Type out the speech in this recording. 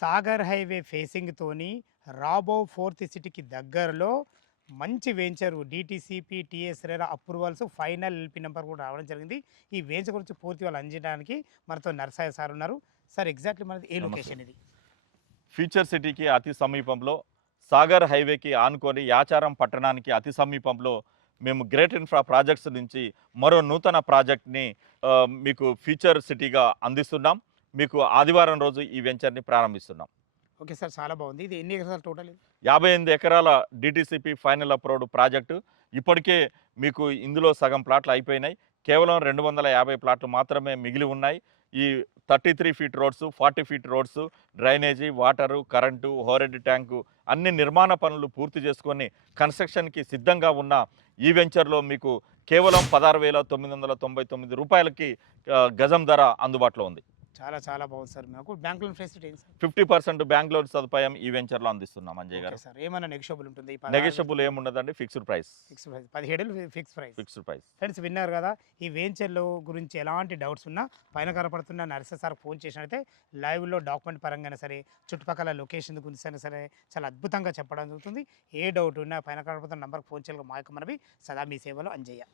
Sagar highway ఫేసింగ్‌తోని రాబో fourth సిటీకి దగ్గరలో మంచి venture DTCP, TS RERA approvals final LP number కూడా రావడం జరిగింది. ఈ వెంచర్ గురించి పూర్తి వివరాలు అందించడానికి మనతో నరసయ్య సార్ ఉన్నారు. సార్ ఎగ్జాక్ట్‌లీ మనది ఏ నమస్తే. లొకేషన్ ఇది? ఫ్యూచర్ సిటీకి అతి సమీపంలో, సాగర్ హైవేకి ఆనుకొని యాచారం పట్టణానికి అతి సమీపంలో మేము గ్రేట్ ఇన్ఫ్రా ప్రాజెక్ట్స్ నుంచి మరో నూతన ప్రాజెక్ట్‌ని మీకు ఫ్యూచర్ సిటీగా అందిస్తున్నాం. మీకు ఆదివారం రోజు ఈ వెంచర్‌ని ప్రారంభిస్తున్నాం. ఓకే సార్, చాలా బాగుంది. ఇది ఎన్ని ఎకరాలు టోటల్ ఇది? 58 ఎకరాల డీటీసీపీ ఫైనల్ అప్రూవ్డ్ ప్రాజెక్టు. ఇప్పటికే మీకు ఇందులో సగం ప్లాట్లు అయిపోయినాయి. కేవలం 250 ప్లాట్లు మాత్రమే మిగిలి ఉన్నాయి. ఈ 33 feet roads, 40 feet roads, drainage, water, current, over tank అన్ని నిర్మాణ పనులు పూర్తి చేసుకొని కన్స్ట్రక్షన్‌కి సిద్ధంగా ఉన్న ఈ వెంచర్‌లో మీకు కేవలం 16,999 రూపాయలకి గజం ధర అందుబాటులో ఉంది. చాలా చాలా బాగుంది సార్. మాకు బ్యాంక్ లోన్ ఫెసిలిటీ ఏంటి సార్? 50% బ్యాంక్ లోన్ సదుపాయం ఈ వెంచర్‌లో అందిస్తున్నాం అంజయ్ ఓకే గారు. సార్, ఏమన్నా నెగోషియబుల్ ఉంటుంది? ఈ 16 నెగోషియబుల్ ఏముండదండి, fixed price. Fix price 17 fix price. Fixed price. Friends విన్నారు కదా, ఈ వెంచర్లో గురించి ఎలాంటి డౌట్స్ ఉన్నా పైన కనపడుతున్న నరస సార్ ఫోన్ చేసినట్లయితే లైవ్లో డాక్యుమెంట్ పరంగా సరే, చుట్టుపక్కల లొకేషన్ గురించి అయినా సరే చాలా అద్భుతంగా చెప్పడం జరుగుతుంది. ఏ డౌట్ ఉన్నా పైన కనపడుతున్న నంబర్కి ఫోన్ చేయాలి. మా యొక్క మనవి సదా మీ సేవలో అంజయ్య.